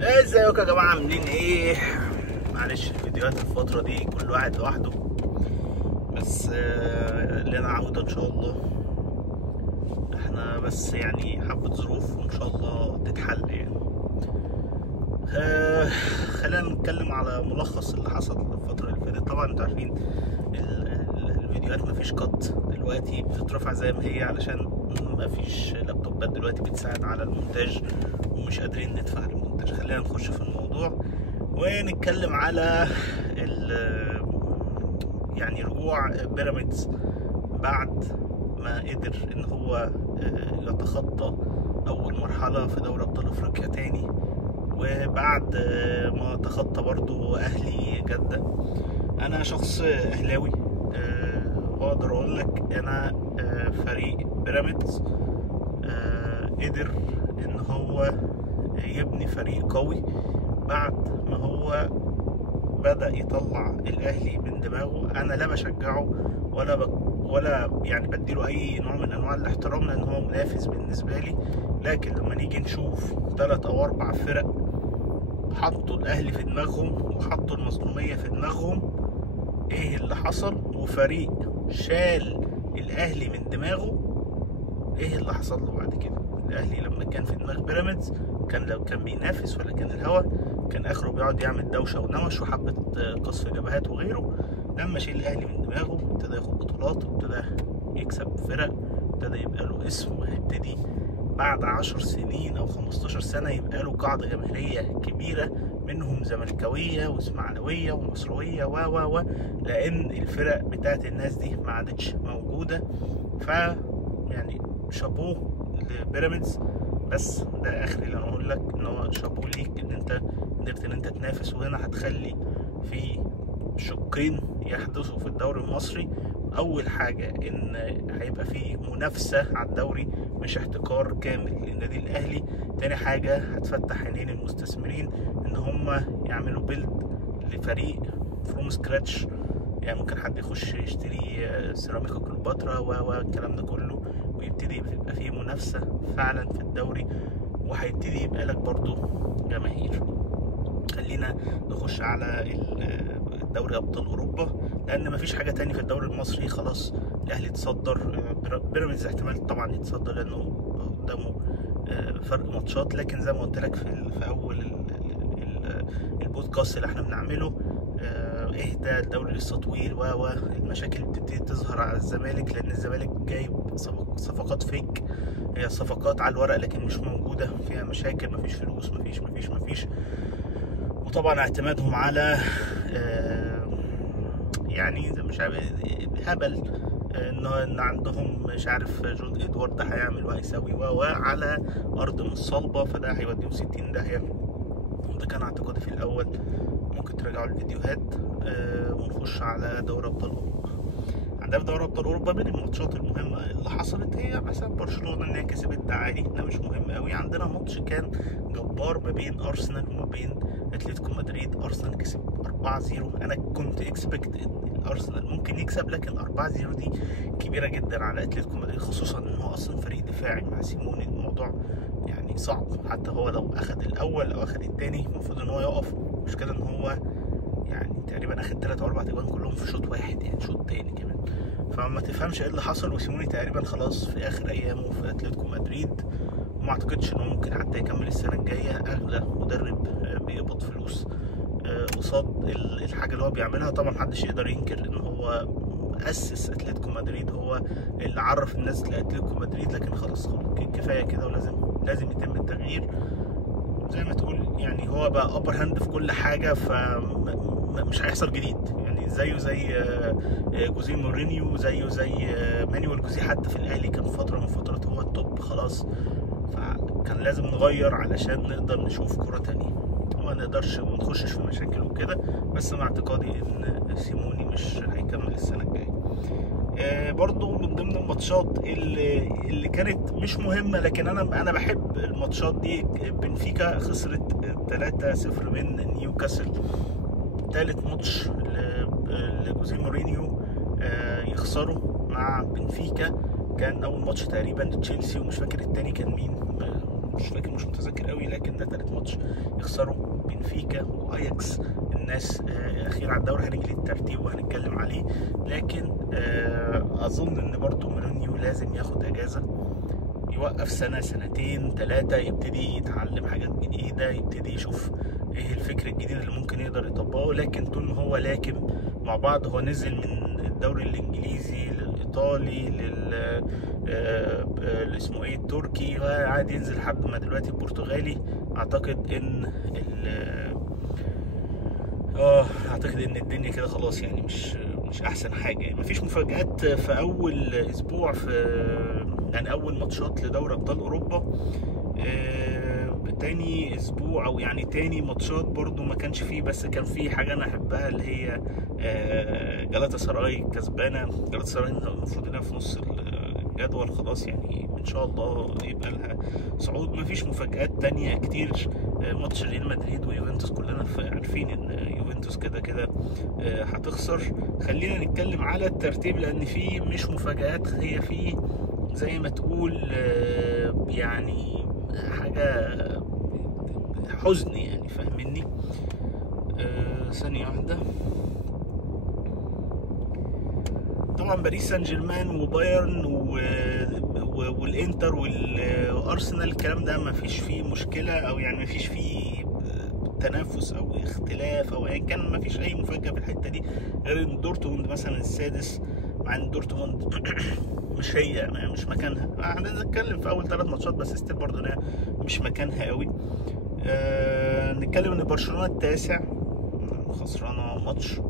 ازيكم يا جماعه؟ عاملين ايه؟ معلش الفيديوهات الفتره دي كل واحد لوحده، بس لنا عوده ان شاء الله. احنا بس يعني حبه ظروف وان شاء الله تتحل يعني. خلينا نتكلم على ملخص اللي حصل الفتره اللي فاتت. طبعا انتوا عارفين الفيديوهات مفيش قط دلوقتي، بتترفع زي ما هي علشان مفيش لابتوبات دلوقتي بتساعد على المونتاج ومش قادرين ندفع للمونتاج. خلينا نخش في الموضوع ونتكلم على يعني رجوع بيراميدز بعد ما قدر ان هو يتخطى اول مرحلة في دوري ابطال افريقيا تاني، وبعد ما تخطى برضو اهلي جدة. انا شخص اهلاوي، واقدر اقول لك انا فريق بيراميدز قدر ان هو يبني فريق قوي بعد ما هو بدأ يطلع الاهلي من دماغه. انا لا بشجعه ولا يعني بديله اي نوع من انواع الاحترام، لان هو منافس بالنسبه لي. لكن لما نيجي نشوف 3 أو 4 فرق حطوا الاهلي في دماغهم وحطوا المظلوميه في دماغهم، ايه اللي حصل؟ وفريق شال الاهلي من دماغه، ايه اللي حصل له بعد كده؟ الاهلي لما كان في دماغ بيراميدز لو كان بينافس ولا كان الهوا، كان اخره بيقعد يعمل دوشه ونوش وحبه قصف جبهات وغيره. لما شيل الاهلي من دماغه ابتدى ياخد بطولات وابتدى يكسب فرق، ابتدى يبقى له اسم، وهيبتدي بعد 10 سنين او 15 سنه يبقى له قاعده جماهيريه كبيره، منهم زملكاويه واسماعيلويه ومصراويه و لان الفرق بتاعت الناس دي ما عادتش موجوده. ف يعني شابوه لبيراميدز، بس ده اخري اللي انا اقول لك، ان هو شابوه ليك ان انت قدرت ان انت تنافس. وهنا هتخلي في شقين يحدثوا في الدوري المصري. اول حاجه ان هيبقى في منافسه على الدوري مش احتكار كامل للنادي الاهلي. تاني حاجه هتفتح عينين المستثمرين ان هم يعملوا بيلد لفريق فروم سكراتش. يعني ممكن حد يخش يشتري سيراميكا كليوباترا والكلام ده كله، ويبتدي يبقى فيه منافسه فعلا في الدوري، وهيبتدي يبقى لك برضو جماهير. خلينا نخش على دوري ابطال اوروبا، لان مفيش حاجه تاني في الدوري المصري. خلاص الاهلي اتصدر، بيراميدز احتمال طبعا يتصدر لانه قدامه فرق ماتشات. لكن زي ما قلت لك في اول البودكاست اللي احنا بنعمله، اهدى الدوري لسه طويل والمشاكل بتبتدي تظهر على الزمالك، لان الزمالك جايب صفقات فيك، هي صفقات على الورق لكن مش موجوده، فيها مشاكل، مفيش فلوس، مفيش. وطبعا اعتمادهم على يعني مش عارف هبل، ان عندهم مش عارف جون ادوارد ده هيعمل وهيسوي على ارض مش صلبه، فده هيوديهم 60 داهيه. ده كان اعتقادي في الاول. ممكن تراجعوا الفيديوهات. ونخش على دوري ابطال اوروبا. عندنا في دوري ابطال اوروبا من الماتشات المهمه اللي حصلت هي مثلا برشلونه ان هي كسبت، ده عادي، ده مش مهم قوي. عندنا ماتش كان جبار ما بين ارسنال وما بين اتلتيكو مدريد. ارسنال كسب 4-0. انا كنت اكسبكت ان ارسنال ممكن يكسب، لكن 4-0 دي كبيره جدا على اتلتيكو مدريد، خصوصا ان هو اصلا فريق دفاعي مع سيموني. الموضوع يعني صعب، حتى هو لو اخد الاول او اخد الثاني المفروض ان هو يقف. المشكله ان هو يعني تقريبا اخد 3 أو 4 تجوان كلهم في شوط واحد، يعني شوط تاني كمان. فما تفهمش ايه اللي حصل. وسيموني تقريبا خلاص في اخر ايامه في اتلتيكو مدريد، وما اعتقدش ان هو ممكن حتى يكمل السنه الجايه. اغلى مدرب بيقبض فلوس قصاد الحاجه اللي هو بيعملها. طبعا محدش يقدر ينكر ان هو اسس اتلتيكو مدريد، هو اللي عرف الناس لاتلتيكو مدريد. لكن خلاص كفايه كده، ولازم يتم التغيير. زي ما تقول يعني هو بقى ابر هاند في كل حاجه، فمش هيحصل جديد. يعني زيه زي جوزيه مورينيو، زيه زي مانويل جوزيه، حتى في الاهلي كان فتره من فترات هو التوب خلاص. فكان لازم نغير علشان نقدر نشوف كره تانية، وما نقدرش ما نخشش في مشاكل وكده. بس انا اعتقادي ان سيموني مش هيكمل السنه الجايه. برضو من ضمن الماتشات اللي كانت مش مهمه، لكن انا بحب الماتشات دي. بنفيكا خسرت 3-0 من نيوكاسل. ثالث ماتش لجوزيه مورينيو يخسره مع بنفيكا. كان اول ماتش تقريبا تشيلسي، ومش فاكر التاني كان مين، مش فاكر، مش متذكر قوي، لكن ده تالت ماتش يخسروا بنفيكا واياكس. الناس اخير على الدوري، هنيجي للترتيب وهنتكلم عليه، لكن اظن ان برضو مورينيو لازم ياخد اجازه، يوقف سنه سنتين ثلاثه، يبتدي يتعلم حاجات جديده، يبتدي يشوف ايه الفكر الجديد اللي ممكن يقدر يطبقه. لكن طول ما هو لاكم مع بعض، هو نزل من الدوري الانجليزي للايطالي اسمه ايه التركي، قاعد ينزل لحد ما دلوقتي البرتغالي. اعتقد ان اعتقد ان الدنيا كده خلاص، يعني مش احسن حاجه. يعني مفيش مفاجآت في اول اسبوع، يعني اول ماتشات لدوري ابطال اوروبا. تاني اسبوع او يعني تاني ماتشات برضو ما كانش فيه، بس كان فيه حاجه انا احبها، اللي هي جالاتا سراي كسبانه. جالاتا سراي المفروض انها في نص الجدول خلاص، يعني ان شاء الله يبقى لها صعود. مفيش مفاجآت تانية كتير. ماتش ريال مدريد ويوفنتوس كلنا عارفين ان يوفنتوس كده كده هتخسر. خلينا نتكلم على الترتيب، لان فيه مش مفاجآت، هي فيه زي ما تقول يعني حاجة حزن، يعني فاهمني. ثانية واحدة. طبعا باريس سان جيرمان وبايرن والانتر والارسنال، الكلام ده ما فيش فيه مشكلة، او يعني ما فيش فيه تنافس او اختلاف او ايا كان. ما فيش اي مفاجأة في الحتة دي، غير ان دورتموند مثلا السادس، مع ان دورتموند مش مكانها. هنتكلم في اول 3 ماتشات بس ستيل برضه انها مش مكانها قوي. نتكلم ان برشلونة التاسع خسرانة ماتش،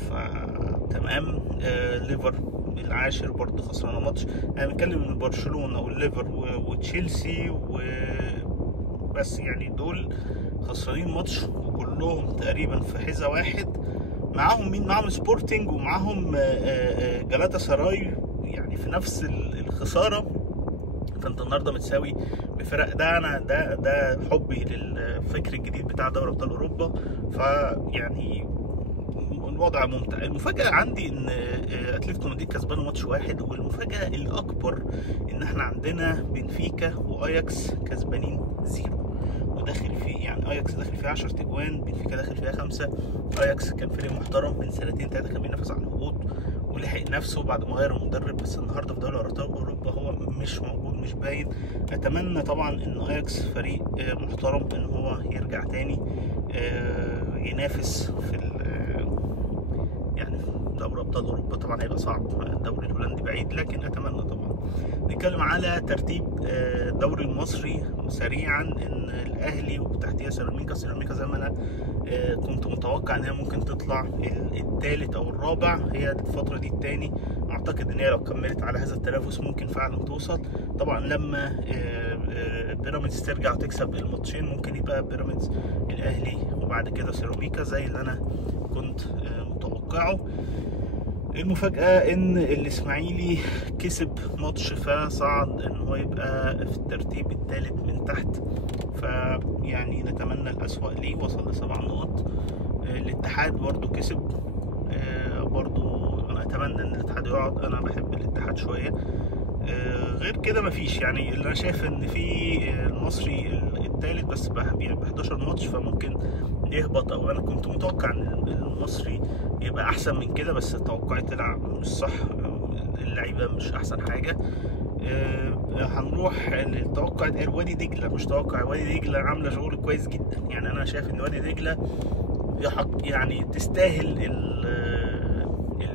فتمام. ليفر العاشر برضه خسرانة ماتش. بنتكلم ان برشلونة والليفر وتشيلسي بس، يعني دول خسرانين ماتش، وكلهم تقريبا في حذا واحد. معاهم مين؟ معاهم سبورتنج ومعاهم جالاتا سراي، يعني في نفس الخساره. فانت النهارده متساوي بفرق. ده حبي للفكر الجديد بتاع دوري ابطال اوروبا. فيعني الوضع ممتع. المفاجاه عندي ان اتلتيكو مدريد كسبان ماتش واحد، والمفاجاه الاكبر ان احنا عندنا بنفيكا واياكس كسبانين 0، وداخل فيه يعني اياكس داخل فيه 10 تجوان، بنفيكا داخل فيها 5. اياكس كان فريق محترم من 2 3 كان بينافس على الهبوط، ولحق نفسه بعد ما غير المدرب، بس النهارده في دوري ابطال اوروبا هو مش موجود، مش باين. اتمنى طبعا ان اياكس فريق محترم ان هو يرجع تاني ينافس في يعني دوري ابطال اوروبا. طبعا هيبقى صعب، الدوري الهولندي بعيد، لكن اتمنى طبعا. نتكلم على ترتيب الدوري المصري سريعا. ان الاهلي وتحتيها سيراميكا زي ما انا كنت متوقع ان هي ممكن تطلع الثالث او الرابع، هي الفتره دي الثاني. اعتقد ان هي لو كملت على هذا التنافس ممكن فعلا توصل. طبعا لما بيراميدز ترجع وتكسب الماتشين، ممكن يبقى بيراميدز الاهلي وبعد كده سيراميكا زي اللي انا كنت متوقعه. المفاجأة ان الاسماعيلي كسب ماتش، فصعد ان هو يبقى في الترتيب الثالث من تحت. فيعني نتمنى الأسوأ ليه، وصل ل7 نقط. الاتحاد برضو كسب، برضو انا اتمنى ان الاتحاد يقعد، انا بحب الاتحاد شوية. غير كده مفيش، يعني اللي انا شايف ان في المصري الثالث بس ب 11 ماتش، فممكن يهبط. او انا كنت متوقع ان المصري يبقى احسن من كده، بس توقعي طلع مش صح، اللعيبه مش احسن حاجه. هنروح للتوقع وادي دجله. مش توقع، وادي دجله عامله شغل كويس جدا. يعني انا شايف ان وادي دجله يحق، يعني تستاهل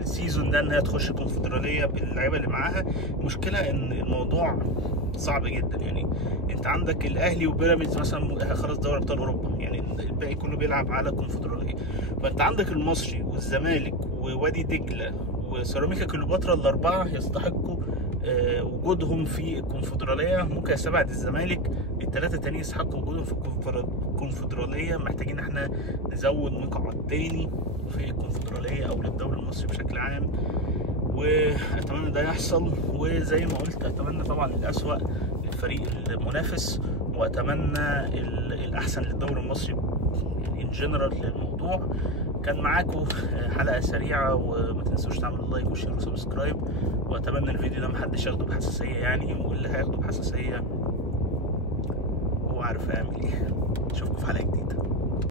السيزون ده انها تخش كونفدراليه باللعيبه اللي معاها. المشكله ان الموضوع صعب جدا. يعني انت عندك الاهلي وبيراميدز مثلا خلاص دوري ابطال اوروبا، يعني الباقي كله بيلعب على كونفدراليه. فانت عندك المصري والزمالك ووادي دجله وسيراميكا كليوباترا، الاربعه يستحقوا وجودهم في الكونفدراليه. ممكن يستبعد الزمالك، الثلاثه التانيين يستحقوا وجودهم في الكونفدراليه. محتاجين احنا نزود مقعد تاني في الكونفدراليه او للدوري المصري بشكل عام، واتمنى ده يحصل. وزي ما قلت اتمنى طبعا الاسوأ للفريق المنافس، واتمنى الاحسن للدوري المصري ان جنرال للموضوع. كان معاكم حلقه سريعه، وما تنسوش تعملوا لايك وشير وسبسكرايب. واتمنى الفيديو ده محدش ياخده بحساسيه، يعني واللي هياخده بحساسيه هو عارف هيعمل ايه. اشوفكم في حلقه جديده.